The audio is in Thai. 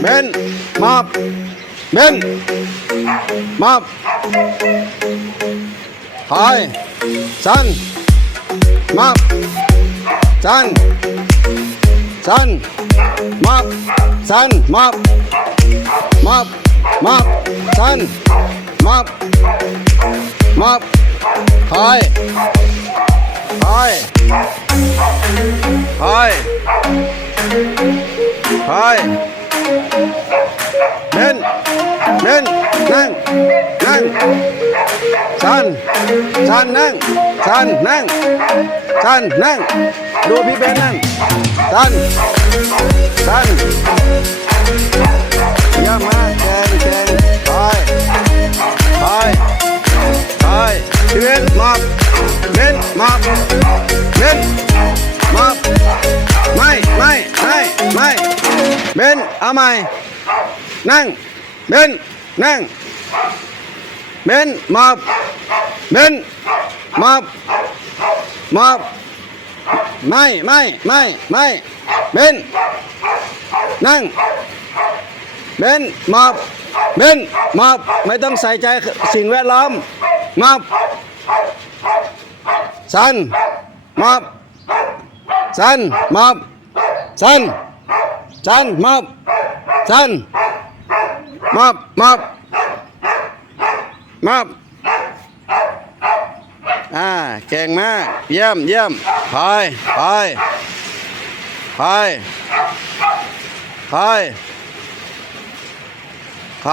เบนมอบเบนมอบคอยสันมอบสันสันมอบสันมอบมอบมอบสันมอบมอบคอยคอยคอย คอยเบนเบนนั่งนั่งสันสันนั่งสันนั่งสันนั่ง ดูพี่เบนนั่งสันสันเยี่ยมมาแกงแกงคอยคอยคอยพี่เบนมอบเบนมอบเบน เบนเอาใหม่ นั่ง เบนนั่ง เบนมอบเบนมอบมอบไม่ไม่ไม่ไม่เบนนั่ง เบนมอบเบนมอบไม่ต้องใส่ใจสิ่งแวดล้อมมอบสันมอบสันมอบสัน จันมอบจันมอบมอบมอบอ่าเก่งมากเยี่ยมเยี่ยมไปไปไปไปไป